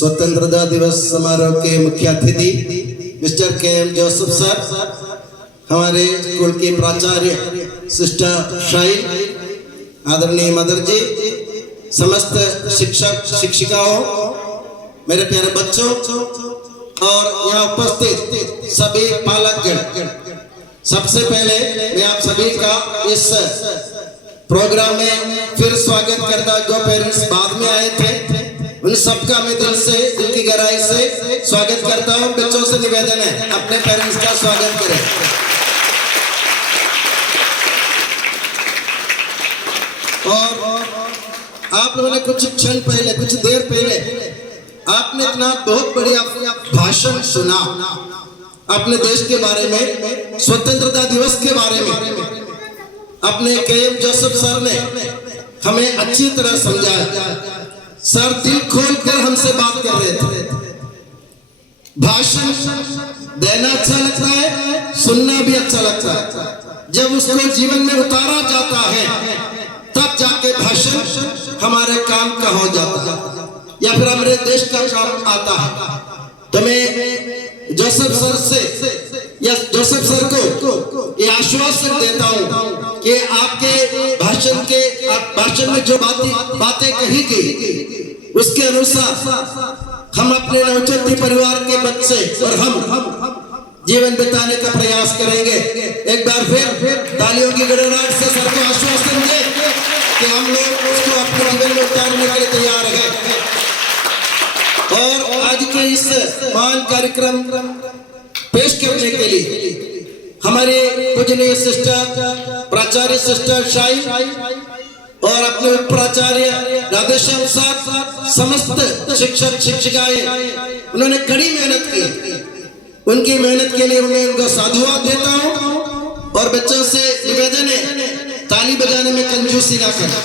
स्वतंत्रता दिवस समारोह के मुख्य अतिथि मिस्टर के.एम. जोसेफ सर, हमारे स्कूल के प्राचार्य सिस्टर शाइन, आदरणीय मदर जी, समस्त शिक्षक शिक्षिकाओं, मेरे प्यारे बच्चों और यहाँ उपस्थित सभी पालकगण, सबसे पहले मैं आप सभी का इस प्रोग्राम में फिर स्वागत करता हूं। जो पेरेंट्स बाद में आए थे उन सबका मैं दिल की गहराई से स्वागत करता हूं। बच्चों से निवेदन है अपने पेरेंट्स का स्वागत करें। और आप लोगों ने कुछ क्षण पहले, कुछ देर पहले आपने इतना बहुत बढ़िया भाषण सुना अपने देश के बारे में, स्वतंत्रता दिवस के बारे में। अपने के.एम. जोसेफ सर ने हमें अच्छी तरह समझाया। सर दिल खोलकर हमसे बात कर रहे थे। भाषण देना अच्छा लगता है, सुनना भी अच्छा लगता है। जब उसको जीवन में उतारा जाता है तब जाके भाषण हमारे काम का हो जाता है या फिर हमारे देश का काम आता है। तो मैं जोसेफ सर से या जोसेफ सर को ये आश्वासन देता हूँ कि आपके भाषण में जो बातें कही गई उसके अनुसार हम अपने नवज्योति परिवार के बच्चे और हम जीवन बिताने का प्रयास करेंगे। एक बार फिर तालियों की गड़गड़ाहट से सर को आश्वासन दे कि हम लोग उसको अपने जीवन में उतारने के लिए तैयार हैं। और आज के इस महान कार्यक्रम पेश करने के लिए हमारे पूजनीय सिस्टर प्राचार्य सिस्टर शाइन और अपने प्राचार्य राधेश्याम साहब, समस्त शिक्षक शिक्षिकाएं, उन्होंने कड़ी मेहनत की। उनकी मेहनत के लिए मैं उनको साधुवाद देता हूं और बच्चों से निवेदन है ताली बजाने में कंजूसी ना करें।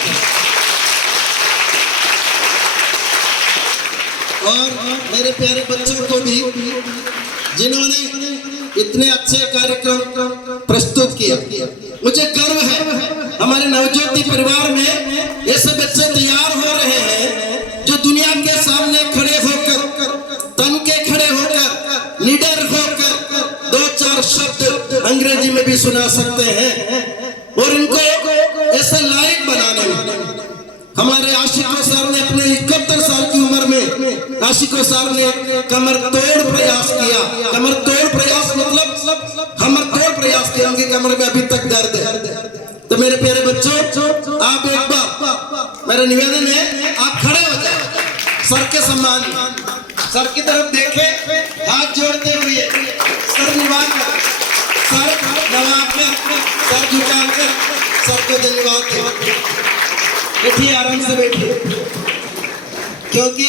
और मेरे प्यारे बच्चों को भी जिन्होंने इतने अच्छे कार्यक्रम प्रस्तुत किया, मुझे गर्व है हमारे नवज्योति परिवार में ऐसे बच्चे तैयार हो रहे हैं जो दुनिया के सामने खड़े होकर, तन के खड़े होकर, निडर होकर दो चार शब्द अंग्रेजी में भी सुना सकते हैं। और इनको ऐसे लायक बनाने में हमारे आशिको सर ने अपने 71 साल की उम्र में आशिको सर ने कमर तोड़ प्रयास किया। कमर तोड़ प्रयास मतलब कमर तोड़ प्रयास किया, उनकी कमर में अभी तक दर्द है। तो मेरे प्यारे बच्चों, आप एक बार मेरा निवेदन है आप खड़े हो जाए, सर के सम्मान, सर की तरफ देखें, हाथ जोड़ते हुए सर निवाकर, सर नवाकर, सर झुकाकर सबको धन्यवाद दें। बैठिए, आराम से बैठिए, क्योंकि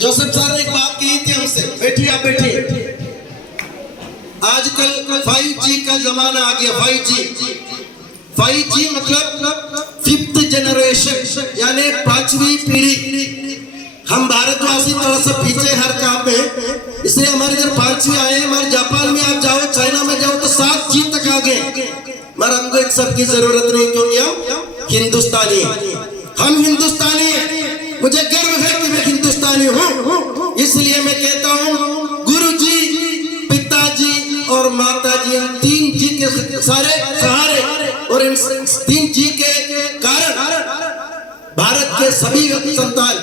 जोसेफ सर ने एक बात कही थी हमसे। बैठिए, आप बैठिए। आजकल 5G का जमाना आ गया। 5G मतलब 5th जनरेशन, यानी 5वीं पीढ़ी। हम भारतवासी थोड़ा सा पीछे हर काम में, इसलिए हमारे इधर 5G आए। हमारे जापान में आप जाओ, चाइना में जाओ तो 7G तक आ गए। मगर हमको इन सब की जरूरत नहीं, क्योंकि हम हिंदुस्तानी हैं। हम हिंदुस्तानी हैं। मुझे गर्व है कि मैं हिंदुस्तानी हूँ। इसलिए मैं कहता हूँ गुरुजी, पिताजी और माताजी, इन 3G के सारे सहारे और इन 3G के कारण भारत के सभी संतान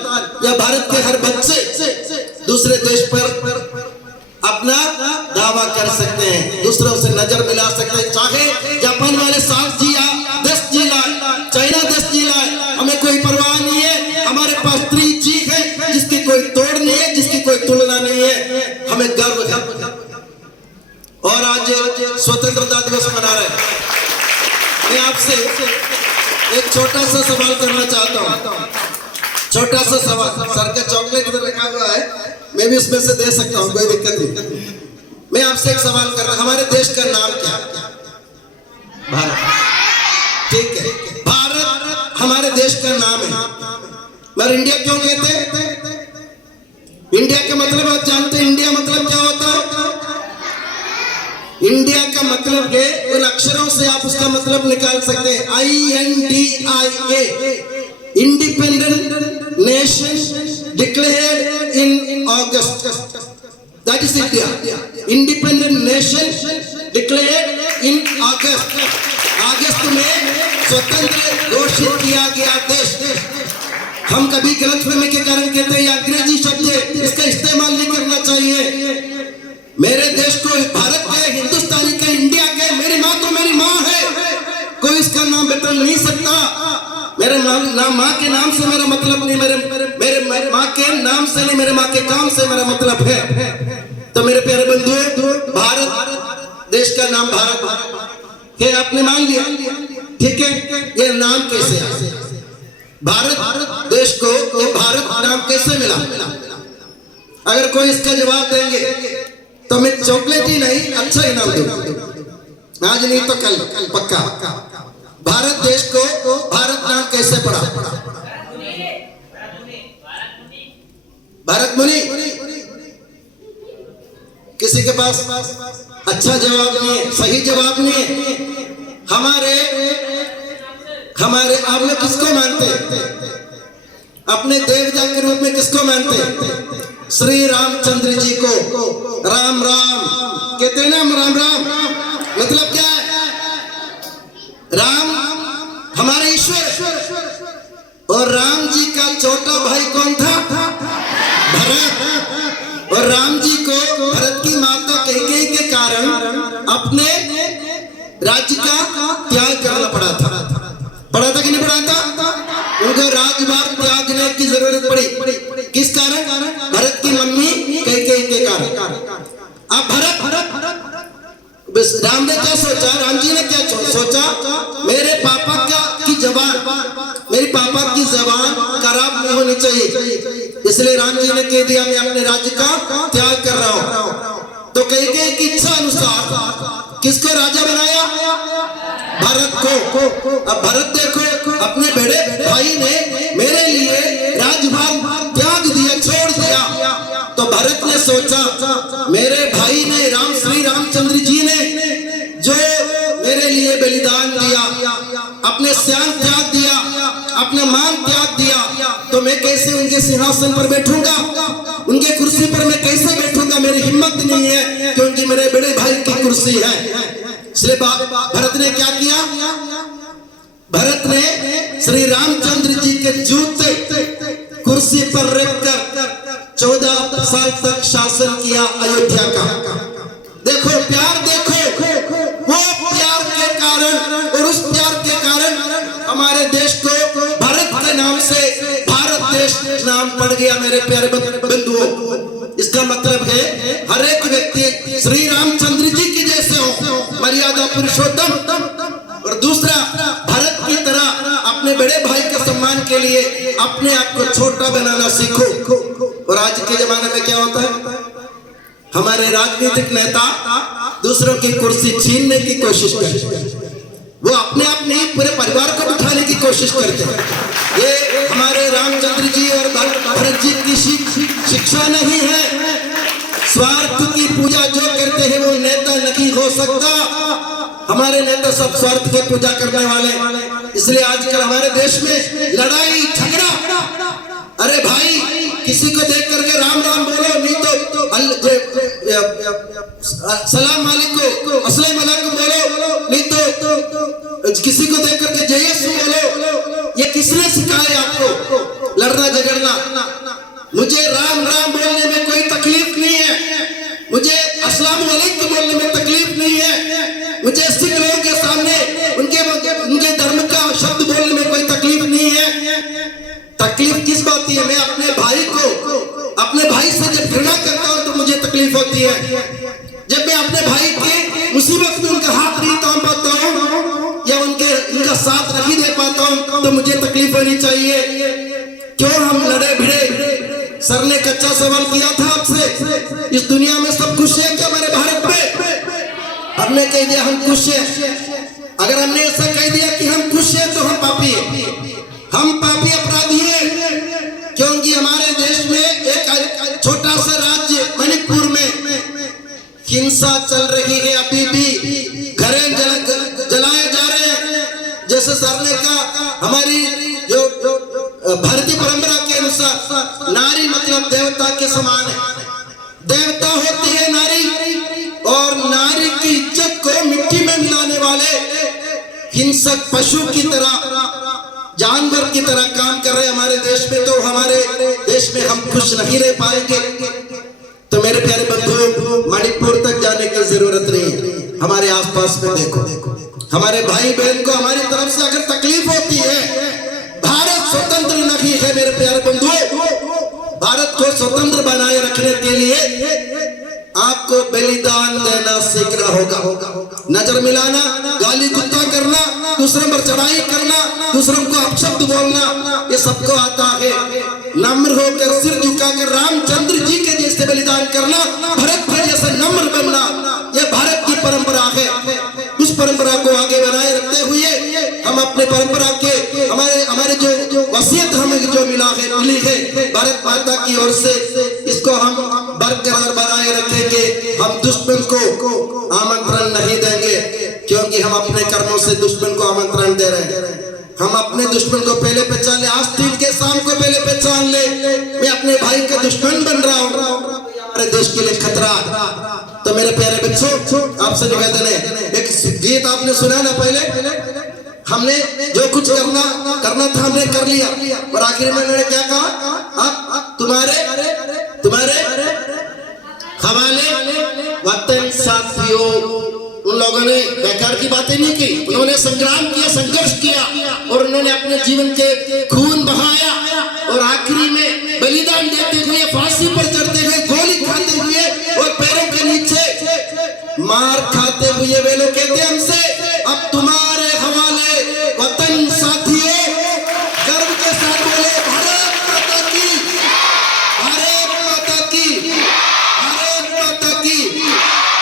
या भारत के हर बच्चे दूसरे देश पर अपना दावा कर सकते हैं, दूसरों से नजर मिला सकते हैं। चाहे जापान वाले 7G या 10G लाए, चाइना 10G लाए, हमें कोई परवाह नहीं है। हमारे पास 3G है जिसकी कोई तोड़ नहीं है, जिसकी कोई तुलना नहीं है। हमें गर्व है। और आज स्वतंत्रता दिवस मना रहे हैं। मैं आपसे एक छोटा सा सवाल करना चाहता हूँ। छोटा सा सवाल, सर का चॉकलेट इधर रखा हुआ है, मैं भी उसमें से दे सकता हूँ, कोई दिक्कत नहीं। मैं आपसे एक सवाल कर रहा हूँ, हमारे देश का नाम क्या? भारत। ठीक है, भारत हमारे देश का नाम है। मगर इंडिया क्यों कहते हैं? इंडिया का मतलब आप जानते हैं? इंडिया मतलब क्या होता है? इंडिया का मतलब है, उन अक्षरों से आप उसका मतलब निकाल सकते हैं। INDIA, independent nation declared in August. That is India. Independent nation declared in August. अगस्त में स्वतंत्र घोषित किया गया देश। हम कभी गलतफहमी के कारण कहते हैं अंग्रेजी शब्द है, इसका इस्तेमाल नहीं करना चाहिए। मेरे देश को भारत के, हिंदुस्तानी के, इंडिया के, मेरी माँ तो मेरी माँ है, कोई इसका नाम बदल नहीं सकता। मेरे माँ के नाम से मेरा मतलब नहीं, मेरे माँ के नाम से नहीं, मेरे माँ के काम से मेरा मतलब है। तो मेरे प्यारे बंधुओं, भारत देश का नाम भारत है, आपने मान लिया, ठीक है। ये नाम कैसे आया? भारत देश को ये भारत नाम कैसे मिला? अगर कोई इसका जवाब देंगे तो मैं चॉकलेट ही नहीं, अच्छा इनाम दूंगा, आज नहीं तो कल पक्का। भारत देश को भारत नाम कैसे पड़ा? भारत मुनि। किसी के पास अच्छा जवाब नहीं है, सही जवाब नहीं है। हमारे आप लोग किसको मानते हैं? अपने देवता के रूप में किसको मानते हैं? श्री रामचंद्र जी को। राम राम कहते हैं ना, राम राम मतलब क्या है? राम हमारे ईश्वर, और राम जी का छोटा भाई कौन था? भरत। और राम जी को भरत की माता कैकेयी के कारण अपने राज्य का त्याग करना पड़ा था कि नहीं पड़ा था? उनको राजभार त्यागने की जरूरत पड़ी। किस कारण? भरत की मम्मी कैकेयी के कारण। अब भरत राम ने क्या सोचा, राम जी ने क्या सोचा? मेरे पापा की जबान, मेरी पापा की जबान खराब नहीं होनी चाहिए, इसलिए राम जी ने कह दिया मैं अपने राज्य का त्याग कर रहा हूं। तो कैकेयी की इच्छा अनुसार किसको राजा बनाया? भरत को। अब भरत देखो, अपने बड़े भाई ने मेरे लिए राजभार त्याग दिया, छोड़ दिया। तो भरत ने सोचा मेरे भाई ने, श्री रामचंद्र जी ने जो मेरे लिए बलिदान दिया, अपने श्याम त्याग दिया, अपने मान त्याग दिया, तो मैं कैसे उनके सिंहासन पर बैठूंगा? उनके कुर्सी पर मैं कैसे बैठूंगा? मेरी हिम्मत नहीं है, क्योंकि मेरे बड़े भाई की कुर्सी है। इसलिए भरत ने क्या किया? भरत ने श्री रामचंद्र जी के जूते कुर्सी पर रखकर 14 साल तक शासन किया अयोध्या का। देखो प्यार, देखो वो प्यार के कारण, और उस प्यार के कारण हमारे देश को भारत के नाम से भारत देश नाम पड़ गया। मेरे प्यारे बंधुओं, इसका मतलब है हर एक व्यक्ति श्री रामचंद्र जी की जैसे हो, मर्यादा पुरुषोत्तम। और दूसरा, भारत की तरह अपने बड़े भाई के सम्मान के लिए अपने आप को छोटा बनाना सीखो। और आज के जमाने में क्या होता है? हमारे राजनीतिक नेता दूसरों की कुर्सी छीनने की कोशिश करते हैं, वो अपने आप नहीं पूरे परिवार को उठाने की कोशिश करते हैं। ये हमारे रामचंद्र जी और भरत जी की शिक्षा नहीं है। स्वार्थ की पूजा जो करते हैं वो नेता नहीं हो सकता। हमारे नेता सब स्वार्थ की पूजा करने वाले, इसलिए आजकल हमारे देश में लड़ाई झगड़ा। अरे भाई, किसी को देख करके राम राम बोलो, नहीं तो सलाम अलैकुम, अस्सलाम अलैकुम बोलो, नहीं तो किसी को देख करके जय यीशु बोलो। ये किसने सिखाया आपको लड़ना झगड़ना? मुझे राम राम बोलने में कोई तकलीफ नहीं है, मुझे अस्सलाम अलैकुम बोलने में तकलीफ नहीं है, मुझे सिख लोगों के सामने उनके धर्म का शब्द बोलने में कोई तकलीफ नहीं है। तकलीफ किस बात की है? मैं अपने भाई से जब घृणा करता हूं तो मुझे तकलीफ होती है। जब मैं अपने भाई के मुसीबत में उनका हाथ नहीं थाम पाता हूं या उनका साथ नहीं दे पाता हूं तो मुझे तकलीफ होनी चाहिए। क्यों हम लड़े भिड़े? सर ने कच्चा सवाल किया था आपसे, इस दुनिया में सब खुश है क्या हमारे भारत में? हमने कह दिया हम खुश हैं। अगर हमने ऐसा कह दिया कि हम खुश हैं तो हम पापी हैं, हम पापी अपराधी हैं। क्योंकि हमारे देश में एक छोटा सा राज्य मणिपुर में हिंसा चल रही है, अभी भी घरें जलाए जा रहे हैं। जैसे सर ने कहा, हमारी जो भारतीय परंपरा के अनुसार अवसर। नारी मतलब देवता के समान है, देवता होती है नारी, और नारी की इज्जत को मिट्टी में मिलाने वाले हिंसक पशु की तरह, जानवर की तरह काम कर रहे हमारे देश में, तो हमारे देश में हम खुश नहीं रह पाएंगे। तो मेरे प्यारे बंधुओं, मणिपुर तक जाने की जरूरत नहीं है, हमारे आसपास में देखो, हमारे भाई बहन को हमारी तरफ से अगर तकलीफ होती है, भारत स्वतंत्र नहीं है मेरे प्यारे बंधुओं, भारत को स्वतंत्र बनाए रखने के लिए आपको बलिदान देना सीखना होगा। नजर मिलाना, गाली गुस्सा करना, दूसरों पर चढ़ाई करना, दूसरों को अपशब्द बोलना, ये सबको आता है। नम्र होकर सिर झुकाकर रामचंद्र जी के जैसे बलिदान करना, भरत भाई जैसे नम्र बनना, ये भारत की परंपरा है। उस परंपरा को आगे बनाए रखते हुए हम अपने परंपरा के हमारे जो वसीयत हमें जो मिली है भारत माता की ओर से, इसको हम बरकरार बनाए रखेंगे। हम दुश्मन को आमंत्रण नहीं देंगे, क्योंकि हम अपने कर्मों से दुश्मन को आमंत्रण दे रहे हैं। हम अपने दुश्मन को पहले पहचान ले, आज दिन के शाम को पहले पहचान ले, मैं अपने भाई का दुश्मन बन रहा हूँ, हमारे देश के लिए खतरा। तो मेरे प्यारे बच्चों, आपसे निवेदन है, एक गीत आपने सुना ना, पहले हमने जो कुछ करना था हमने कर लिया, और आखिर में मैंने क्या कहा, तुम्हारे हवाले वतन साथियों। उन लोगों ने बेकार की बातें नहीं की, उन्होंने संग्राम किया, संघर्ष किया, और उन्होंने अपने जीवन के खून बहाया, और आखिरी में बलिदान देते हुए, फांसी पर चढ़ते हुए, गोली खाते हुए, और पैरों के नीचे मार खाते हुए वे लोग कहते हमसे, अब तुम्हारे हवाले वतन साथियों। गर्व के साथ बोले, भारत माता की, भारत माता की, भारत माता की।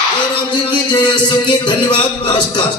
जय राम जी की जय, यीशु की धन्यवाद, नमस्कार।